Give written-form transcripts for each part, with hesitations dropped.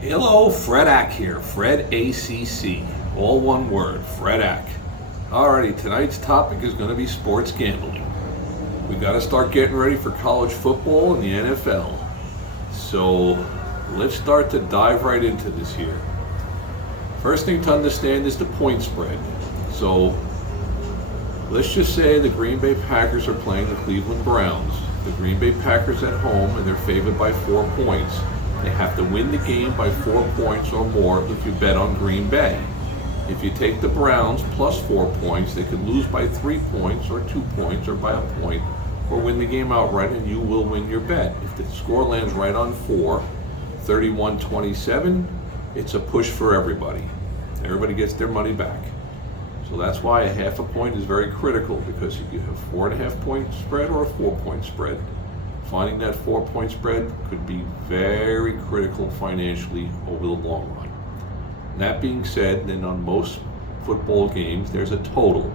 Hello, Fred Ack here. Fred ACC. All one word, Fred Ack. Alrighty, tonight's topic is going to be sports gambling. We got to start getting ready for college football and the NFL. So let's start to dive right into this here. First thing to understand is the point spread. So let's just say the Green Bay Packers are playing the Cleveland Browns. The Green Bay Packers at home, and they're favored by 4 points. They have to win the game by 4 points or more if you bet on Green Bay. If you take the Browns plus 4 points, they could lose by 3 points or 2 points or by a point or win the game outright, and you will win your bet. If the score lands right on 4, 31-27, it's a push for everybody. Everybody gets their money back. So that's why a half a point is very critical, because if you have 4.5 point spread or a 4 point spread, finding that 4 point spread could be very critical financially over the long run. That being said, then on most football games, there's a total.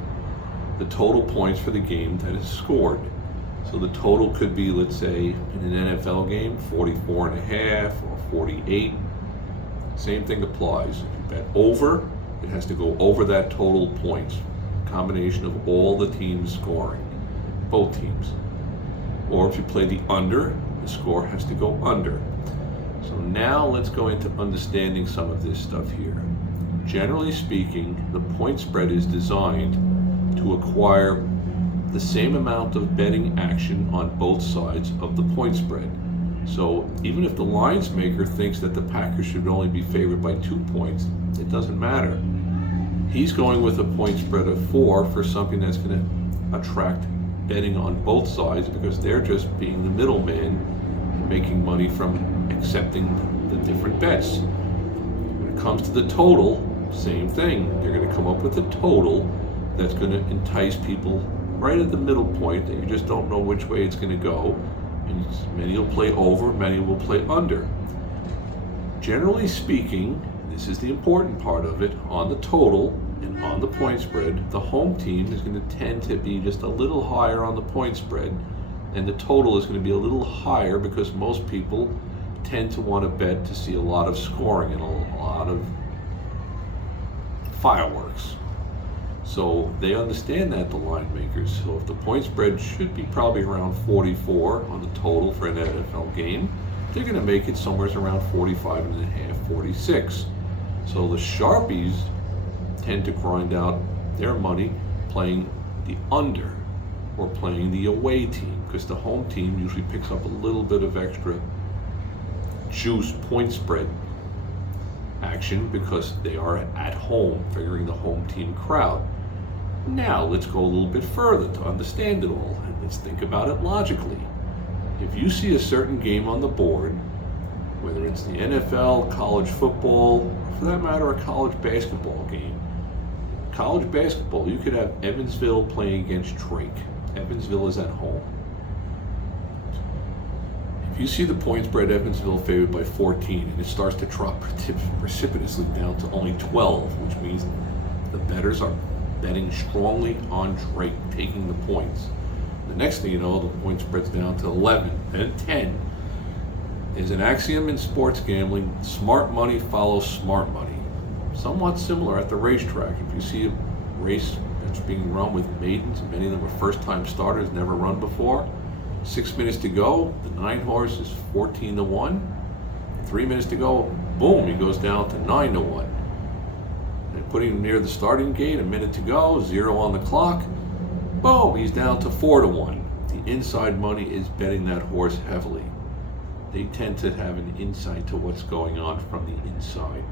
The total points for the game that is scored. So the total could be, let's say, in an NFL game, 44.5 or 48. Same thing applies. If you bet over, it has to go over that total points. Combination of all the teams scoring, both teams. Or if you play the under, the score has to go under. So now let's go into understanding some of this stuff here. Generally speaking, the point spread is designed to acquire the same amount of betting action on both sides of the point spread. So even if the lines maker thinks that the Packers should only be favored by 2 points, it doesn't matter. He's going with a point spread of 4 for something that's going to attract betting on both sides, because they're just being the middleman and making money from accepting the different bets. When it comes to the total, same thing. They're going to come up with a total that's going to entice people right at the middle point that you just don't know which way it's going to go. And many will play over, many will play under. Generally speaking, this is the important part of it, on the total and on the point spread, the home team is going to tend to be just a little higher on the point spread, and the total is going to be a little higher because most people tend to want to bet to see a lot of scoring and a lot of fireworks. So they understand that, the line makers. So if the point spread should be probably around 44 on the total for an NFL game, they're going to make it somewhere around 45.5, 46. So the Sharpies tend to grind out their money playing the under or playing the away team, because the home team usually picks up a little bit of extra juice point spread action because they are at home, figuring the home team crowd. Now let's go a little bit further to understand it all, and let's think about it logically. If you see a certain game on the board, whether it's the NFL, college football, or for that matter a college basketball game. College basketball, you could have Evansville playing against Drake. Evansville is at home. If you see the point spread, Evansville favored by 14, and it starts to drop precipitously down to only 12, which means the bettors are betting strongly on Drake taking the points. The next thing you know, the point spread's down to 11, then 10. There's an axiom in sports gambling: smart money follows smart money. Somewhat similar at the racetrack. If you see a race that's being run with maidens, and many of them are first-time starters, never run before, 6 minutes to go, the 9 horse is 14-1. 3 minutes to go, boom, he goes down to 9-1. And putting him near the starting gate, a minute to go, 0 on the clock, boom, he's down to 4-1. The inside money is betting that horse heavily. They tend to have an insight to what's going on from the inside.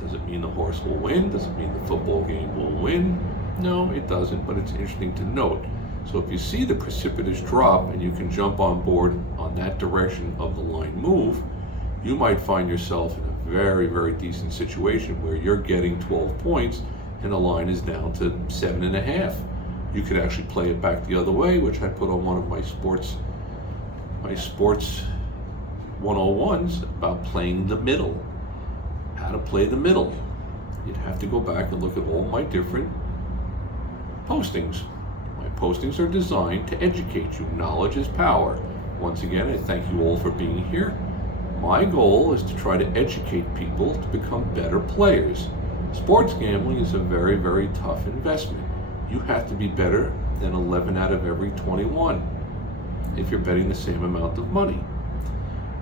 Does it mean the horse will win? Does it mean the football game will win? No, it doesn't, but it's interesting to note. So if you see the precipitous drop and you can jump on board on that direction of the line move, you might find yourself in a very, very decent situation where you're getting 12 points and the line is down to 7.5. You could actually play it back the other way, which I put on one of my sports 101s about playing the middle. How to play the middle. You'd have to go back and look at all my different postings. My postings are designed to educate you. Knowledge is power. Once again, I thank you all for being here. My goal is to try to educate people to become better players. Sports gambling is a very, very tough investment. You have to be better than 11 out of every 21 if you're betting the same amount of money.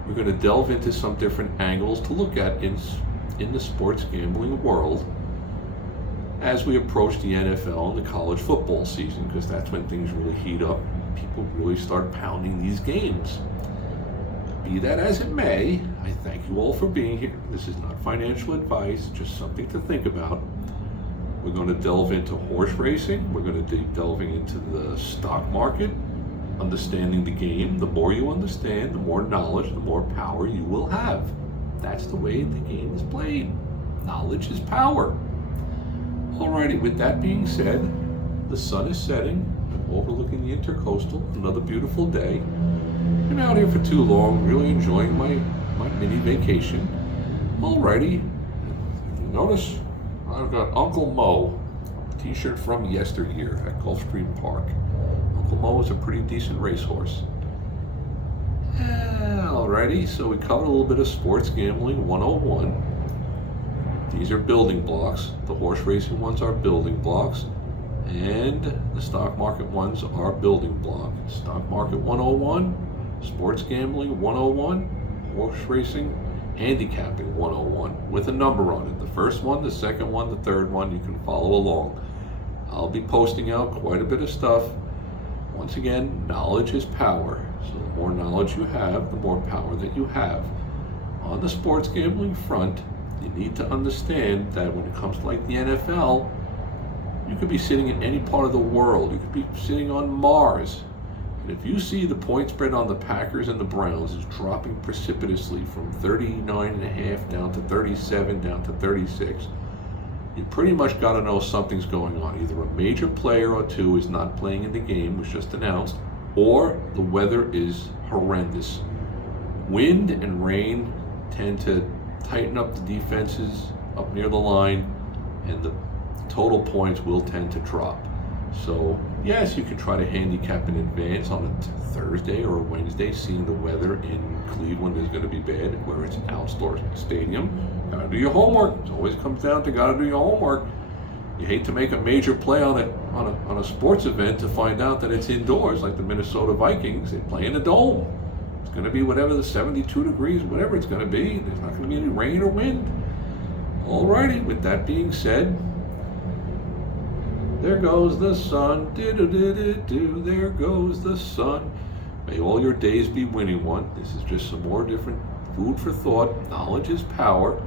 We're going to delve into some different angles to look at in the sports gambling world as we approach the NFL and the college football season, because that's when things really heat up. People really start pounding these games. Be that as it may, I thank you all for being here. This is not financial advice, just something to think about. We're going to delve into horse racing. We're going to be delving into the stock market, understanding the game. The more you understand, the more knowledge, the more power you will have. That's the way the game is played. Knowledge is power. Alrighty, with that being said, the sun is setting. I'm overlooking the Intercoastal. Another beautiful day. Been out here for too long, really enjoying my mini vacation. Alrighty, you notice I've got Uncle Mo, a t-shirt from yesteryear at Gulfstream Park. Uncle Mo is a pretty decent racehorse. Alrighty, so we covered a little bit of sports gambling 101. These are building blocks. The horse racing ones are building blocks, and the stock market ones are building blocks. Stock market 101, sports gambling 101, horse racing, handicapping 101 with a number on it. The first one, the second one, the third one, you can follow along. I'll be posting out quite a bit of stuff. Once again, knowledge is power. So the more knowledge you have, the more power that you have. On the sports gambling front, you need to understand that when it comes to like the NFL, you could be sitting in any part of the world. You could be sitting on Mars. And if you see the point spread on the Packers and the Browns is dropping precipitously from 39.5 down to 37, down to 36, you pretty much got to know something's going on. Either a major player or two is not playing in the game, was just announced, or the weather is horrendous. Wind and rain tend to tighten up the defenses up near the line, and the total points will tend to drop. So yes, you can try to handicap in advance on a Thursday or a Wednesday, seeing the weather in Cleveland is going to be bad, where it's an outdoor stadium. Gotta do your homework. It always comes down to gotta do your homework. You hate to make a major play on a sports event to find out that it's indoors, like the Minnesota Vikings. They play in a dome. It's going to be whatever the 72 degrees, whatever it's going to be. There's not going to be any rain or wind. Alrighty, with that being said, there goes the sun. Do-do-do-do-do. There goes the sun. May all your days be winning one. This is just some more different food for thought. Knowledge is power.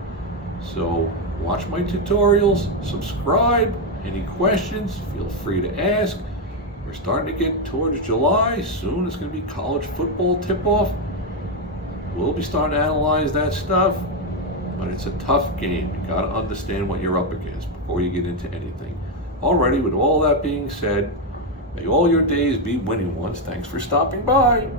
So watch my tutorials, subscribe. Any questions, feel free to ask. We're starting to get towards July. Soon it's going to be college football tip-off. We'll be starting to analyze that stuff, but it's a tough game. You got to understand what you're up against before you get into anything. Alrighty, with all that being said, may all your days be winning ones. Thanks for stopping by.